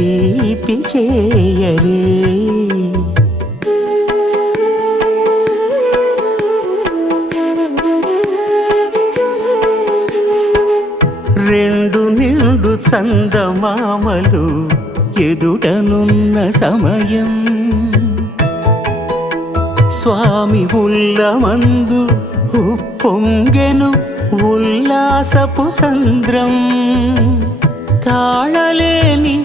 తీపి చేయరే. రెండు నిండు చందమామలు ఎదుటనున్న సమయం. స్వామి ఉల్లమందు ఉప్పొంగెను ఉల్లాసపు సంద్రం. తాళలేని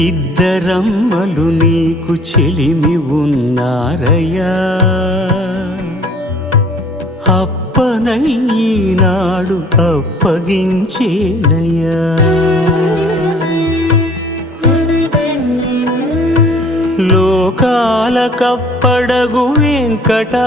ఇద్దరమ్మలు నీకు చెలిమి ఉన్నారయ్యా. అప్పనయ్యినాడు అప్పగించేనయ్యా. లోకాల కప్పడగు వెంకటాద్రీషుడా.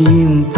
ఇంపుగా